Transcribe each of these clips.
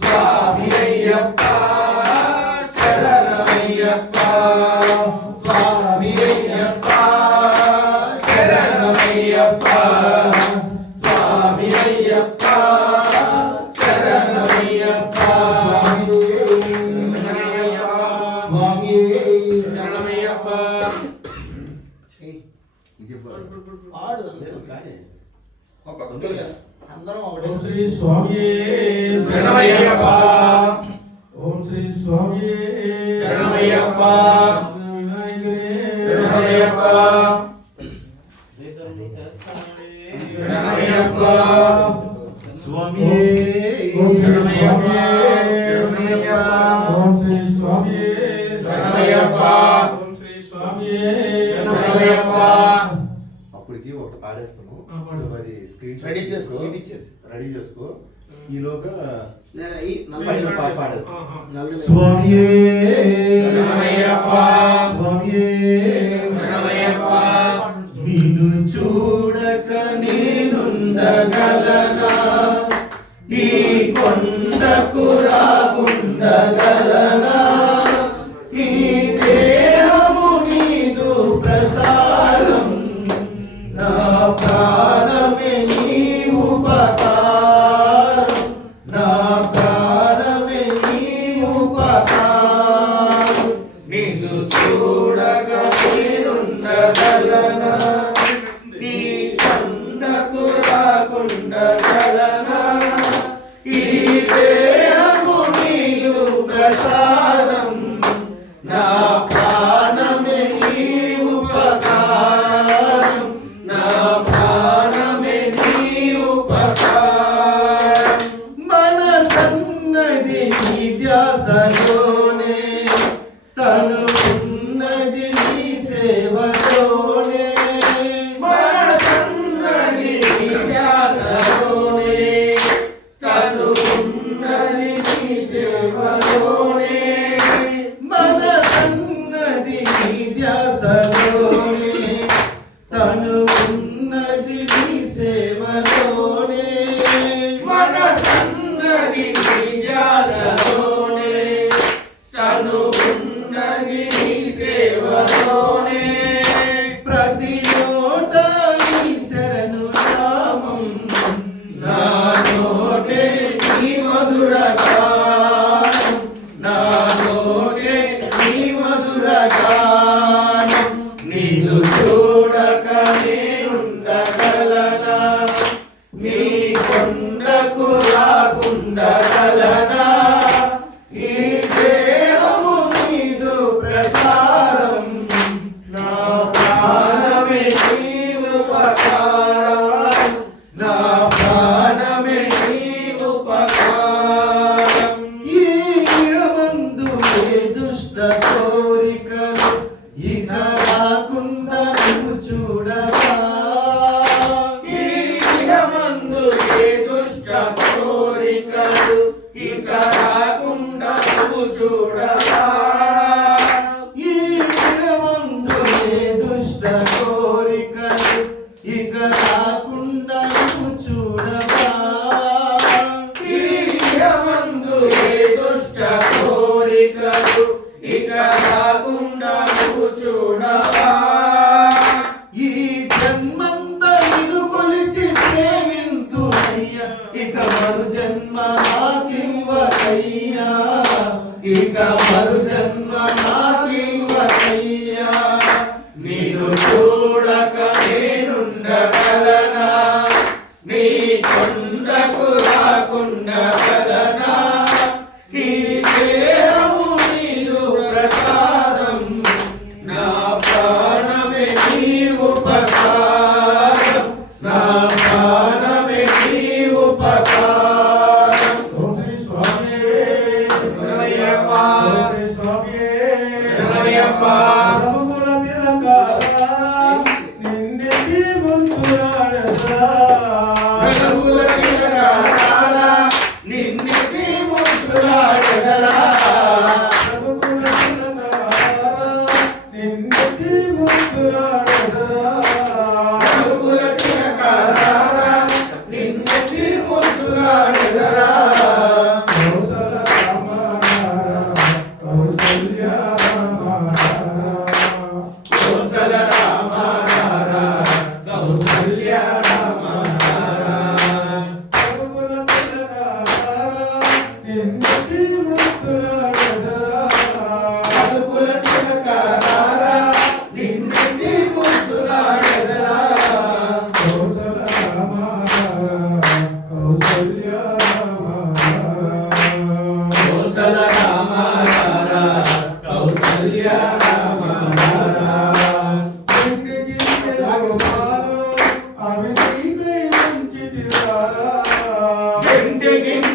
స్వామి అయ్యప్ప శరణమయ్యప్ప స్వామి అయ్యప్ప శరణమయ్యప్ప స్వామి అయ్యప్ప శరణమయ్యప్ప స్వామి శరణమయ్యప్ప ఓం శ్రీ స్వామి శరణమయ్యప్ప ఓం శ్రీ స్వామి శరణమయ్యప్ప శరణమయ్యప్ప శరణమయ్యప్ప స్వామి ఓం శ్రీ శరణమయ్యప్ప శరణమయ్యప్ప ఓం శ్రీ స్వామి శరణమయ్యప్ప ఓం శ్రీ స్వామి శరణమయ్యప్ప అప్పటికి ఒకటి పాడేస్తాము పాడు. అది స్క్రీన్ రెడీ చేసుకో. రెడీ చేసుకో ఈలోగా నల్ల ఫైనల్ షర్ట్ పాట వేసుకో. పాడేస్తాం. నల్ల స్వామి శరణమయ్యప్ప స్వామి శరణమయ్యప్ప నిన్ను చూడక నేనుండగలనా ఈ కొండకు రాకుండగలనా ఈ దేహము నీదు ప్రసాదం నా ప్రాణమే నీ ఉపకారం నా ప్రాణమే నీ ఉపకారం నిన్ను చూడగా నేనుండగలనా నీ కొండకు రాకుండగలనా ఈ దేహము నీదు ప్రసాదం నా ప్రాణమే నీ ఉపకారం నా ప్రాణమే నీ ఉపకారం మనసన్నది నీ ధ్యాసలోనే తను ఉన్నది నీ సేవలోనే మనసన్నది నీ ధ్యాసలోనే తను ఉన్నది నీ సేవలోనే మనసన్నది నీ ధ్యాసలోనే తను ఉన్నది నీ సేవలోనే మనసన్నది నీ ధ్యాసలోనే తను ఉన్నది నీ సేవలోనే ప్రతి నోట నీ శరణు నామం నా నోటే నీ మధుర గానం నా నోటే నీ మధుర గానం నిన్ను చూడక నేనుండగలనా నీ కొండకు రాకుండగలనా ఈ దేహము నీదు ప్రసాదం నా ప్రాణమే నీ ఉపకారం నా ప్రాణమే నీ ఉపకారం ఈ ముందు ఏ దుష్ట కోరికలు ఇక రాకుండా నువ్వు చూడవా ఈ ఇహమందు ఏ దుష్ట కోరికలు ఇక రాకుండా నువ్వు చూడవా ఈ ముందు ఏ దుష్ట కోరికలు ఇక రాకుండా నువ్వు చూడవా ఈ ఇహమందు ఏ దుష్ట కోరికలు ఇక రాకుండా నువ్వు చూడవా ఈ జన్మంతా నిన్ను కొలిచి సేవింతునయ్యా ఇక మరు జన్మ నాకివ్వకయ్యా ఇక మరు జన్మ నాకివ్వకయ్యా నిన్ను చూడక నేనుండగలనా నీ కొండకు రాకుండగలనా నీ దేహము నీదు ప్రసాదం నా ప్రాణమే నీ ఉపకారం నా ప్రాణమే నీ ఉపకారం ఓం శ్రీ స్వామి శరణమయ్యప్ప ఓం శ్రీ స్వామి శరణమయ్యప్ప రఘుకుల తిలకారా నిన్నెత్తి ముందురాడెదరా రఘుకుల తిలకారా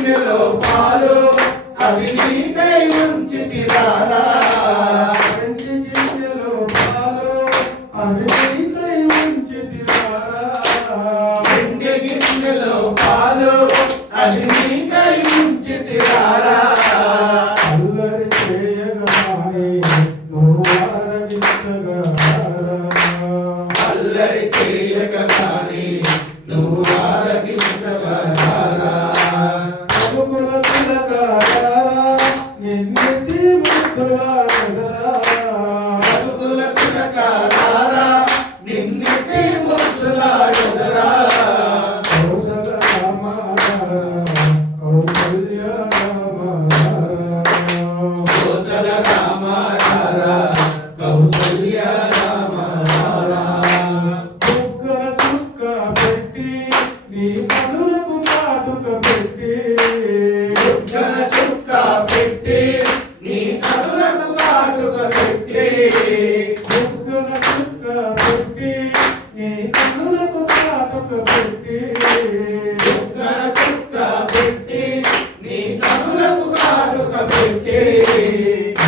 గిన్నెలో పాలు అవి నీకై ఉంచితిరారా వెండి గిన్నెలో పాలు అవి నీకై ఉంచితిరారా వెండి గిన్నెలో పాలు అవి నీకై ఉంచితిరారా అల్లరి చేయగానే నువ్వు ఆరగించగలరా అల్లరి చేయక కానీ నువ్వు ఆరగించగలరా పలుకుల తిలకారా నిన్నెత్తి ముద్దులాడరా పలుకుల తిలకారా నిన్నెత్తి ముద్దులాడుదరా కౌసల రామారా కౌసల్య కోసల రామారా కౌసల్య రామారా చుక్కల చుక్క పెట్టి నీ కనులకు కాటుక పెట్టి చుక్కన చుక్క పెట్టి నీ కనులకు కాటుక పెట్టి చుక్కల చుక్క పెట్టి నీ కనులకు కాటుక పెట్టి చుక్కన చుక్క పెట్టి నీ కనులకు కాటుక పెట్టి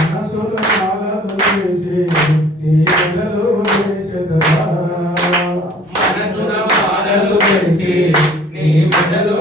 మనసుల మాలను వేసి నీ నెలలో వేసెదరా మనసున మాలలు వేసి నీ మెడలో